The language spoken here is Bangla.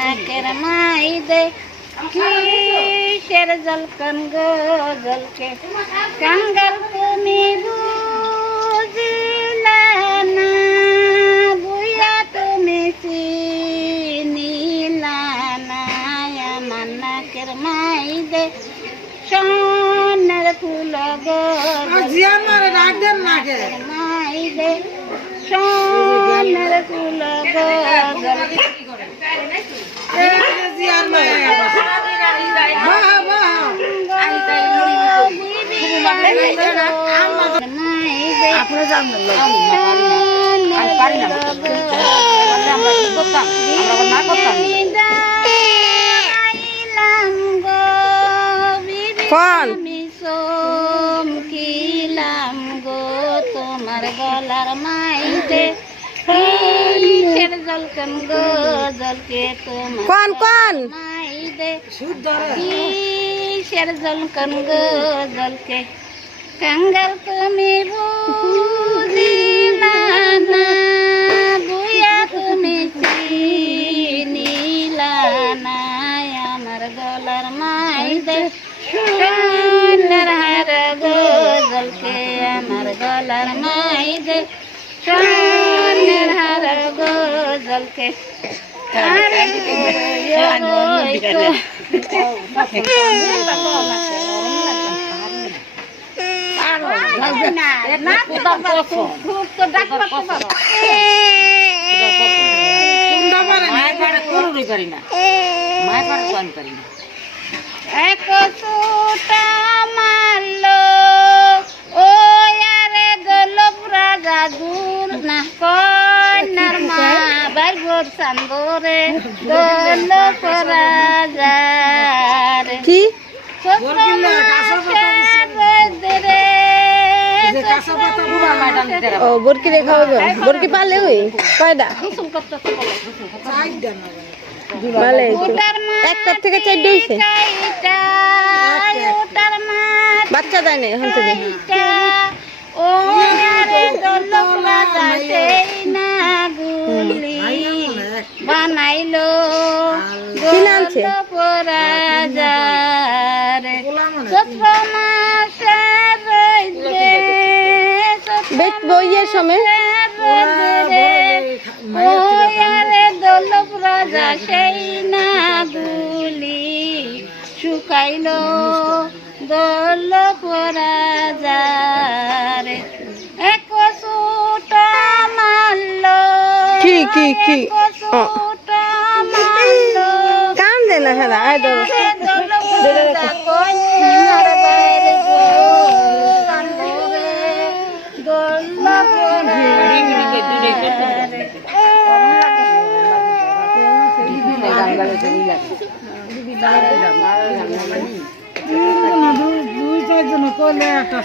নাকের মাই দে কিসের জলকন গো জলকে কাঙ্গাল তুমি বুঝিলে না বুইয়া তুমি চিনিলা না আমার নাকের মাই দে সোনার ফুল গো মাই দে সোনার ফুল গো কিলাম গো তোমার গলার মাইতে কিসের জলকন গো জলকে তোমার মাইদে কিসের জলকন গো জলকে কাঙ্গাল তুমি বুঝিলা না বুইয়া তুমি চিনিলা না আমার গলার মাইদে সোনার হার গো জলকে আমার গলার মাইদে সোনার হার গো জলকে এক সুটা মারলো ও আরে গোলপ রাজা দূর না কন্যার মা বাইর সান্দরে গোলপ রাজা কি বরকি রেখা বরকি পালে হই কয়টা একটার থেকে 4 হইছে বাচ্চা দেয় না এখন থেকে ও বানাইলো কিনাছে বইয়ের সময় দোলপ রাজা সেই না গুলি শুকাইলো দোলপ রাজা রে এক সুটা মারলো কি সুটা মারলো কান দে না হেলা আই দোলপ রাজা কন্যার বাইরে গো সান্দরে দোলপ দুই চারজন করলে একটা